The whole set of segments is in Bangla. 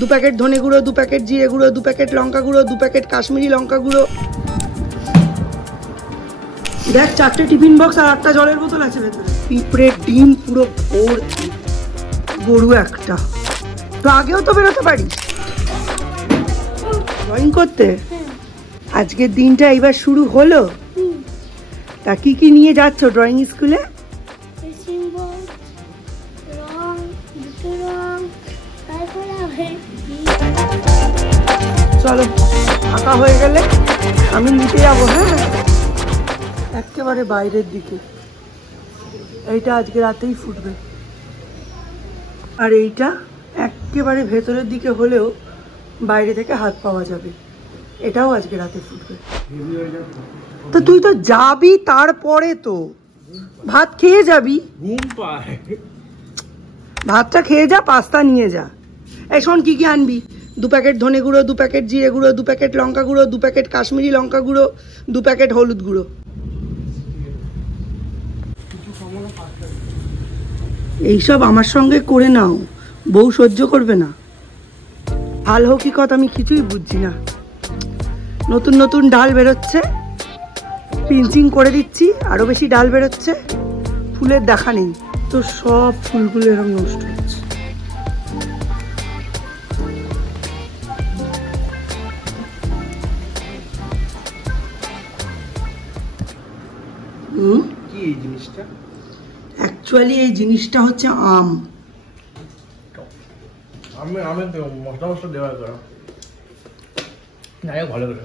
দু প্যাকেট ধনে গুঁড়ো, দু প্যাকেট জিরে গুঁড়ো, দু প্যাকেট লঙ্কা গুঁড়ো, দু প্যাকেট কাশ্মীরি লঙ্কা গুঁড়ো। দেখ 4টে টিফিন বক্স আর 8টা জলের বোতল আছে ভেতরে। পিঁপড়ের ডিম পুরো ভর্তি। গরু একটা। তো আগেও তো বেরোতে পারিস ড্রয়িং করতে। আজকের দিনটা এবার শুরু হলো। তা কি কি নিয়ে যাচ্ছ ড্রয়িং স্কুলে? চলো আঁকা হয়ে গেলে আমি নিতে যাবো। হ্যাঁ, একেবারে বাইরের দিকে। এইটা আজকে রাতেই ফুটবে, আর এইটা একেবারে ভেতরের দিকে হলেও বাইরে থেকে হাত পাওয়া যাবে। এটাও আজকে রাতে ফুটবে। তো তুই তো যাবি, তারপরে তো ভাত খেয়ে যাবি। ভাতটা খেয়ে যা, পাস্তা নিয়ে যা। এই শোন, কি কি আনবি? 2 প্যাকেট ধনে গুঁড়ো, 2 প্যাকেট জিরে গুঁড়ো, 2 প্যাকেট লঙ্কা গুঁড়ো, 2 প্যাকেট কাশ্মীরি লঙ্কা গুঁড়ো, 2 প্যাকেট হলুদ গুঁড়ো। এইসব আমার সঙ্গে করে নাও, বউ সহ্য করবে না। হাল হকিকত আমি কিছুই বুঝছি না। নতুন নতুন ডাল বেরোচ্ছে, পিঞ্চিং করে দিচ্ছি, আরো বেশি ডাল বেরোচ্ছে, ফুলের দেখা নেই। তো সব ফুলগুলো এরকম নষ্ট হচ্ছে। কি এই জিনিসটা? অ্যাকচুয়ালি এই জিনিসটা হচ্ছে আম। আমের মশলা মশলা দেওয়া করা না, ভালো করে।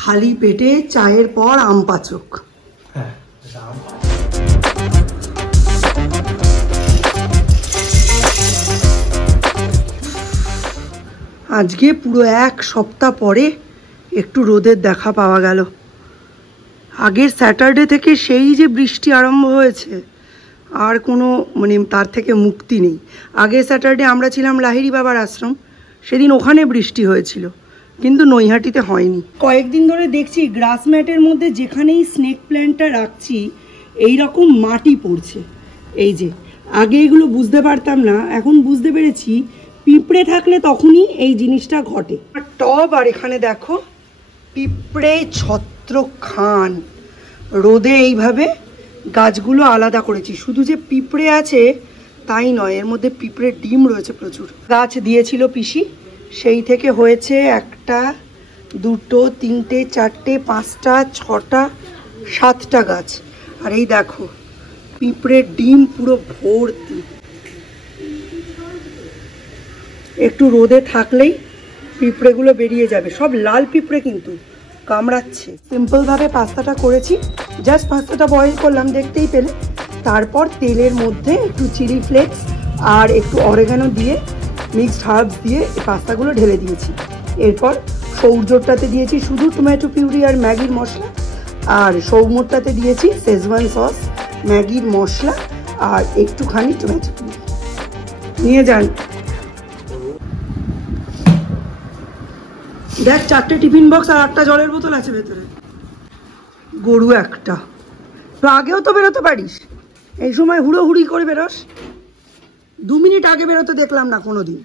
খালি পেটে চায়ের পর আম পাচক। হ্যাঁ, আজকে পুরো 1 সপ্তাহ পরে একটু রোদের দেখা পাওয়া গেল। আগের স্যাটারডে থেকে সেই যে বৃষ্টি আরম্ভ হয়েছে, আর কোনো তার থেকে মুক্তি নেই। আগের স্যাটারডে আমরা ছিলাম লাহিড়ী বাবার আশ্রম, সেদিন ওখানে বৃষ্টি হয়েছিল, কিন্তু নৈহাটিতে হয়নি। কয়েকদিন ধরে দেখছি গ্রাস ম্যাটের মধ্যে যেখানেই স্নেক প্ল্যান্টটা রাখছি এই রকম মাটি পড়ছে। এই যে আগে এগুলো বুঝতে পারতাম না, এখন বুঝতে পেরেছি পিঁপড়ে থাকলে তখনই এই জিনিসটা ঘটে। টব, আর এখানে দেখো পিঁপড়ে ছত্র খান। রোদে এইভাবে গাছগুলো আলাদা করেছি। শুধু যে পিঁপড়ে আছে তাই নয়, এর মধ্যে পিঁপড়ের ডিম রয়েছে প্রচুর। গাছ দিয়েছিল পিসি, সেই থেকে হয়েছে 1টা 2টো 3টে 4টে 5টা 6টা 7টা গাছ। আর এই দেখো পিঁপড়ের ডিম পুরো ভর্তি। একটু রোদে থাকলেই পিঁপড়েগুলো বেরিয়ে যাবে। সব লাল পিঁপড়ে কিন্তু কামড়াচ্ছে। সিম্পলভাবে পাস্তাটা করেছি, জাস্ট পাস্তাটা বয়েল করলাম দেখতেই পেলে। তারপর তেলের মধ্যে একটু চিলি ফ্লেক্স আর একটু অরেগানো দিয়ে মিক্সড হার্বস দিয়ে এই পাস্তাগুলো ঢেলে দিয়েছি। এরপর সৌর্যটাতে দিয়েছি শুধু টমেটো পিউরি আর ম্যাগির মশলা, আর সৌমরটাতে দিয়েছি শেজওয়ান সস, ম্যাগির মশলা আর একটুখানি টমেটো পিউরি। নিয়ে যান। দেখ 4টে টিফিন বক্স আর 8টা জলের বোতল আছে ভেতরে। গরু একটা। তো আগেও তো বেরোতে পারিস, এই সময় হুড়োহুড়ি করে বেরোস। 2 মিনিট আগে বেরোতে দেখলাম না কোনোদিন।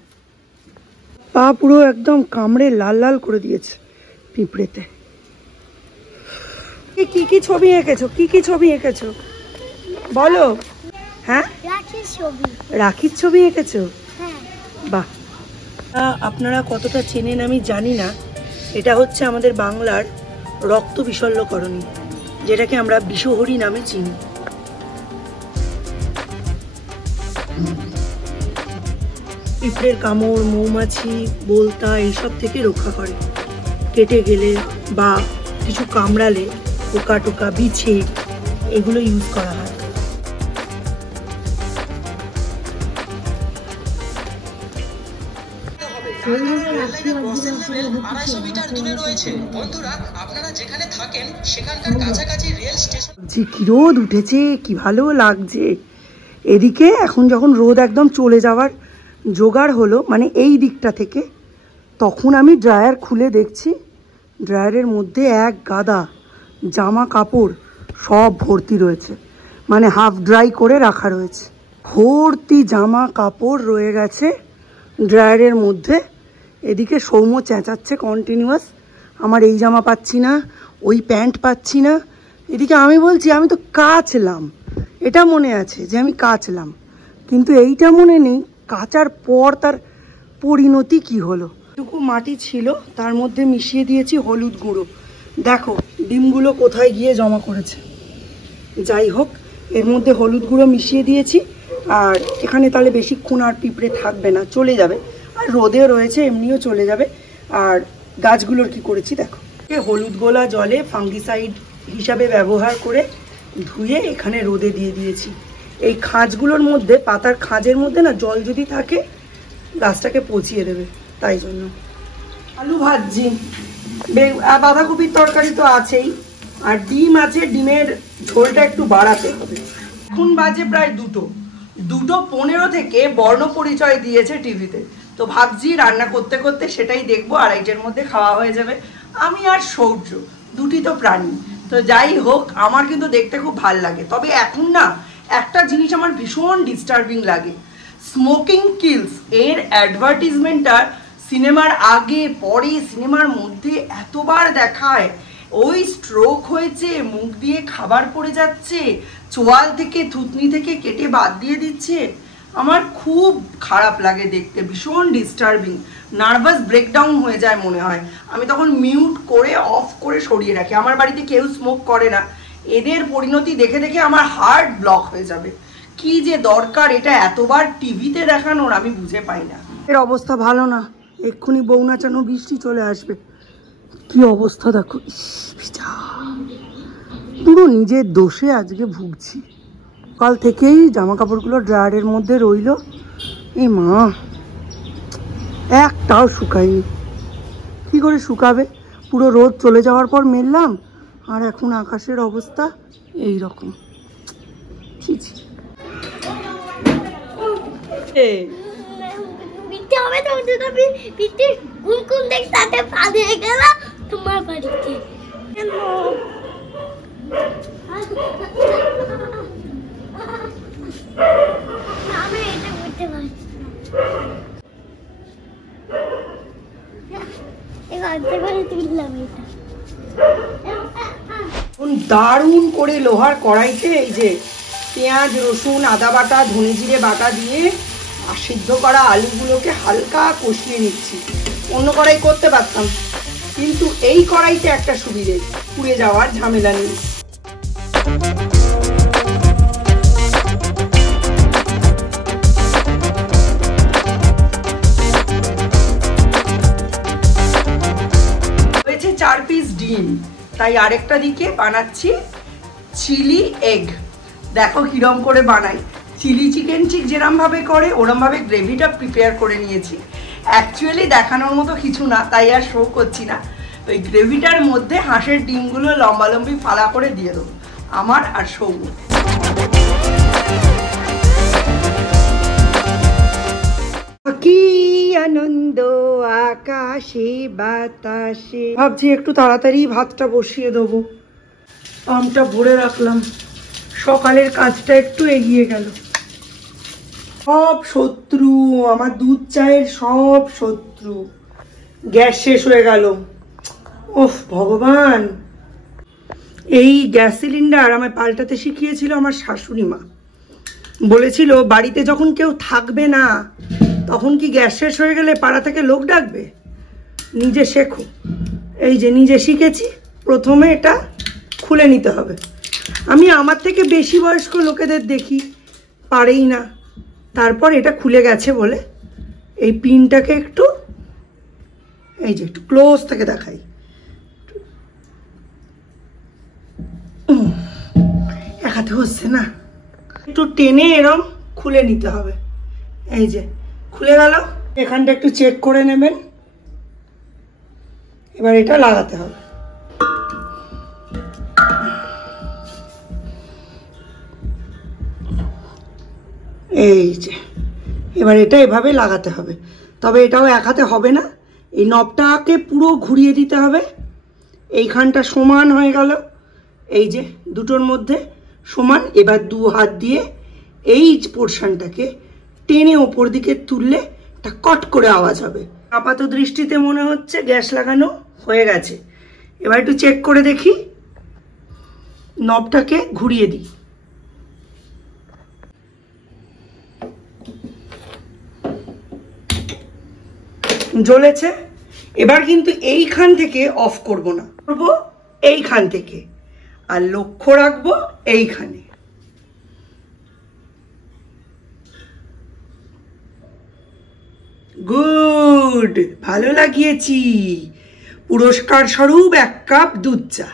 পা পুরো একদম কামড়ে লাল লাল করে দিয়েছে পিঁপড়েতে। কি কি ছবি এঁকেছো? কি কি ছবি এঁকেছো বলো? হ্যাঁ, রাখির ছবি এঁকেছো? বাহ। আপনারা কতটা চেনেন আমি জানি না, এটা হচ্ছে আমাদের বাংলার রক্ত বিশল্যকরণী, যেটাকে আমরা বিষহরী নামে চিনি। পিঁপড়ের কামড়, মৌমাছি, বোলতা এইসব থেকে রক্ষা করে। কেটে গেলে বা কিছু কামড়ালে, পোকা টোকা, বিছে, এগুলো ইউজ করা হয়। যে কি রোদ উঠেছে, কি ভালো লাগছে। এদিকে এখন যখন রোদ একদম চলে যাওয়ার জোগাড় হলো, এই দিকটা থেকে, তখন আমি ড্রায়ার খুলে দেখছি ড্রায়ারের মধ্যে এক গাদা জামা কাপড় সব ভর্তি রয়েছে। মানে হাফ ড্রাই করে রাখা রয়েছে। ভর্তি জামা কাপড় রয়ে গেছে ড্রায়ারের মধ্যে। এদিকে সৌম্য চেঁচাচ্ছে কন্টিনিউয়াস, আমার এই জামা পাচ্ছি না, ওই প্যান্ট পাচ্ছি না। এদিকে আমি বলছি আমি তো কাচলাম, এটা মনে আছে যে আমি কাচলাম, কিন্তু এইটা মনে নেই কাচার পর তার পরিণতি কি হলো। টুকু মাটি ছিল তার মধ্যে মিশিয়ে দিয়েছি হলুদ গুঁড়ো। দেখো ডিমগুলো কোথায় গিয়ে জমা করেছে। যাই হোক, এর মধ্যে হলুদ গুঁড়ো মিশিয়ে দিয়েছি। আর এখানে তাহলে বেশিক্ষণ আর পিঁপড়ে থাকবে না, চলে যাবে। আর রোদেও রয়েছে, এমনিও চলে যাবে। আর গাছগুলোর কি করেছি দেখো, হলুদ গোলা জলে ফাঙ্গিসাইড হিসাবে ব্যবহার করে ধুয়ে এখানে রোদে দিয়ে দিয়েছি। এই খাঁজগুলোর মধ্যে, পাতার খাঁজের মধ্যে না জল যদি থাকে গাছটাকে পচিয়ে দেবে, তাই জন্য। আলু ভাজছি, বাঁধাকপির তরকারি তো আছেই, আর ডিম আছে। ডিমের ঝোলটা একটু বাড়াতে হবে। এখন বাজে প্রায় 2:15 থেকে বর্ণ পরিচয় দিয়েছে টিভিতে। তো ভাবছি রান্না করতে করতে সেটাই দেখবো, 2:30-এর মধ্যে খাওয়া হয়ে যাবে। আমি আর সৌর্য দুটি তো প্রাণী, তো যাই হোক আমার কিন্তু দেখতে খুব ভাল লাগে। তবে এখন না একটা জিনিস আমার ভীষণ ডিস্টার্বিং লাগে, স্মোকিং কিলস এর অ্যাডভার্টিজমেন্টটা সিনেমার আগে পরে সিনেমার মধ্যে এতবার দেখায়। ওই স্ট্রোক হয়েছে, মুখ দিয়ে খাবার পড়ে যাচ্ছে, চোয়াল থেকে থুতনি থেকে কেটে বাদ দিয়ে দিচ্ছে। আমার খুব খারাপ লাগে দেখতে, ভীষণ ডিস্টার্বিং, নার্ভাস ব্রেকডাউন হয়ে যায় মনে হয়। আমি তখন মিউট করে অফ করে সরিয়ে রাখি। আমার বাড়িতে কেউ স্মোক করে না, এদের পরিণতি দেখে দেখে আমার হার্ট ব্লক হয়ে যাবে। কি যে দরকার এটা এতবার টিভিতে দেখানোর, আমি বুঝে পাই না। এর অবস্থা ভালো না, এক্ষুনি বউ নাচানো বৃষ্টি চলে আসবে। কি অবস্থা দেখো, পুরো নিজের দোষে আজকে ভুগছি। কাল থেকেই জামা কাপড়গুলো ড্রায়ারের মধ্যে রইল, এই মা একটাও শুকায়নি। কি করে শুকাবে, পুরো রোদ চলে যাওয়ার পর মেললাম, আর এখন আকাশের অবস্থা এই রকম। তোমার বাড়িতে দারুণ করে লোহার কড়াইতে এই যে পেঁয়াজ রসুন আদা বাটা ধনে জিরে বাটা দিয়ে আর সিদ্ধ করা আলুগুলোকে হালকা কষিয়ে নিচ্ছি। অন্য কড়াই করতে পারতাম, কিন্তু এই কড়াইতে একটা সুবিধে, পুড়ে যাওয়ার ঝামেলা নেই। হয়েছে 4 পিস ডিম, তাই আরেকটা দিকে বানাচ্ছি চিলি এগ। দেখো কিরম করে বানাই, চিলি চিকেন ঠিক যেরম ভাবে করে ওরম ভাবে গ্রেভিটা প্রিপেয়ার করে নিয়েছি। অ্যাকচুয়ালি দেখানোর মতো কিছু না, তাই আর শো করছি না। ওই গ্রেভিটার মধ্যে হাঁসের ডিমগুলো লম্বালম্বি ফালা করে দিয়ে দেবো, আমার আর সৌম্য। কি আনন্দ আকাশে বাতাসে। ভাবছি একটু তাড়াতাড়ি ভাতটা বসিয়ে দেবো, পাম্পটা ভরে রাখলাম, সকালের কাজটা একটু এগিয়ে গেল। সব শত্রু আমার, দুধ চায়ের সব শত্রু। গ্যাস শেষ হয়ে গেল, ওফ ভগবান। এই গ্যাস সিলিন্ডার আমায় পাল্টাতে শিখিয়েছিল আমার শাশুড়ি মা। বলেছিল বাড়িতে যখন কেউ থাকবে না তখন কি গ্যাস শেষ হয়ে গেলে পাড়া থেকে লোক ডাকবে, নিজে শেখো। এই যে নিজে শিখেছি, প্রথমে এটা খুলে নিতে হবে। আমি আমার থেকে বেশি বয়স্ক লোকেদের দেখি পারেই না, তারপর এটা খুলে গেছে বলে এই পিনটাকে একটু, এই যে একটু ক্লোজ থেকে দেখাই, এক হাতে হচ্ছে না, একটু টেনে এরম খুলে নিতে হবে। এই যে খুলে গেল, এখানটা একটু চেক করে নেবেন। এবার এটা লাগাতে হবে। এই যে এবার এটা এভাবে লাগাতে হবে, তবে এটাও এক হাতে হবে না, এই নবটাকে পুরো ঘুরিয়ে দিতে হবে। এইখানটা সমান হয়ে গেল, এই যে দুটোর মধ্যে সমান। এবার 2 হাত দিয়ে এই পোর্শনটাকে টেনে ওপর দিকে তুললে একটা কট করে আওয়াজ হবে। আপাত দৃষ্টিতে মনে হচ্ছে গ্যাস লাগানো হয়ে গেছে। এবার একটু চেক করে দেখি, নবটাকে ঘুরিয়ে দিই। জ্বলেছে। এবার কিন্তু এইখান থেকে অফ করব না, করব এইখান থেকে, আর লক্ষ্য রাখবো এইখানে। গুড, ভালো লাগিয়েছি। পুরস্কার স্বরূপ 1 কাপ দুধ চা।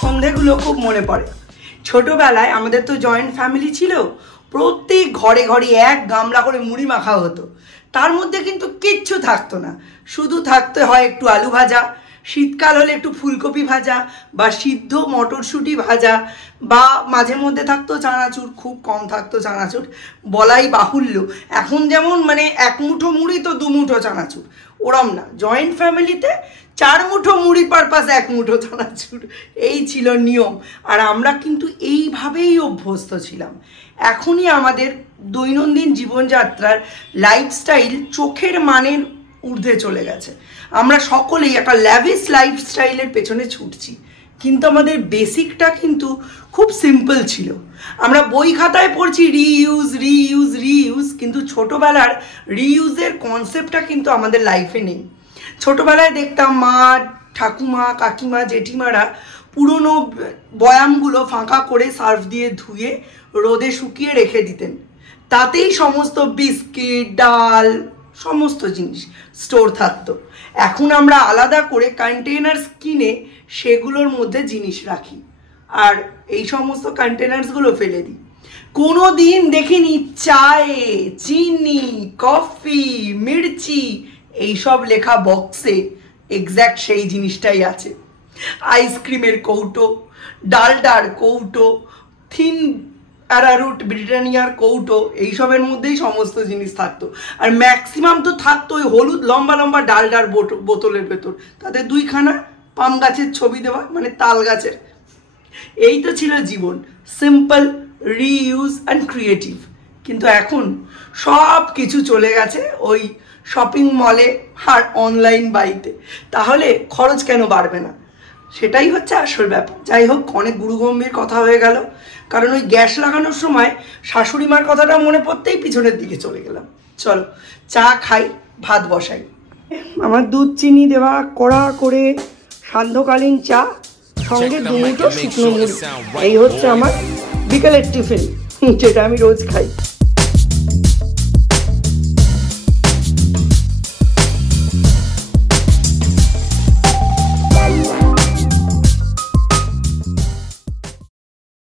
সন্ধেগুলো খুব মনে পড়ে। ছোটবেলায় আমাদের তো জয়েন্ট ফ্যামিলি ছিল, প্রত্যেক ঘরে ঘরে 1 গামলা করে মুড়ি মাখা হতো। তার মধ্যে কিন্তু কিচ্ছু থাকতো না, শুধু থাকতে হয় একটু আলু ভাজা, শীতকাল হলে একটু ফুলকপি ভাজা বা সিদ্ধ মটরশুঁটি ভাজা, বা মাঝে মধ্যে থাকতো চানাচুর, খুব কম থাকতো চানাচুর বলাই বাহুল্য। এখন যেমন মানে 1 মুঠো মুড়ি তো 2 মুঠো চানাচুর, ওরম না। জয়েন্ট ফ্যামিলিতে 4 মুঠো মুড়ি পারপাস 1 মুঠো চানাচুর, এই ছিল নিয়ম। আর আমরা কিন্তু এইভাবেই অভ্যস্ত ছিলাম। এখনই আমাদের দৈনন্দিন জীবনযাত্রার লাইফস্টাইল চোখের মানের ঊর্ধ্বে চলে গেছে। আমরা সকলেই একটা ল্যাভিশ লাইফস্টাইলের পেছনে ছুটছি, কিন্তু আমাদের বেসিকটা কিন্তু খুব সিম্পল ছিল। আমরা বই খাতায় পড়ছি রিইউজ রিইউজ রিইউজ, কিন্তু ছোটোবেলার রিইউজের কনসেপ্টটা কিন্তু আমাদের লাইফে নেই। ছোটোবেলায় দেখতাম মা, ঠাকুমা, কাকিমা, জেঠিমারা পুরনো বয়ামগুলো ফাঁকা করে সার্ফ দিয়ে ধুয়ে রোদে শুকিয়ে রেখে দিতেন, তাতেই সমস্ত বিস্কিট, ডাল, সমস্ত জিনিস স্টোর থাকতো। এখন আমরা আলাদা করে কন্টেনার্স কিনে সেগুলোর মধ্যে জিনিস রাখি, আর এই সমস্ত কন্টেনার্সগুলো ফেলে দিই। কোনো দিন দেখিনি চায়ে চিনি, কফি, মির্চি এইসব লেখা বক্সে এক্স্যাক্ট সেই জিনিসটাই আছে। আইসক্রিমের কৌটো, ডালডার কৌটো, থিন অ্যারারুট ব্রিটানিয়ার কৌটো, এইসবের মধ্যেই সমস্ত জিনিস থাকতো। আর ম্যাক্সিমাম তো থাকতো ওই হলুদ লম্বা লম্বা ডালডার বোতলের ভেতর, তাতে 2খানা পাম গাছের ছবি দেওয়া, মানে তাল গাছের। এই তো ছিল জীবন, সিম্পল, রিইউজ অ্যান্ড ক্রিয়েটিভ। কিন্তু এখন সব কিছু চলে গেছে ওই শপিং মলে আর অনলাইন বাইতে। তাহলে খরচ কেন বাড়বে না, সেটাই হচ্ছে আসল ব্যাপার। যাই হোক, অনেক গুরুগম্ভীর কথা হয়ে গেল, কারণ ওই গ্যাস লাগানোর সময় শাশুড়ি মার কথাটা মনে পড়তেই পিছনের দিকে চলে গেলাম। চলো চা খাই, ভাত বসাই। আমার দুধ চিনি দেওয়া কড়া করে সান্ধ্যকালীন চা, সঙ্গে 2 মুঠো শুকনো মুড়ি, এই হচ্ছে আমার বিকেলের টিফিন, যেটা আমি রোজ খাই।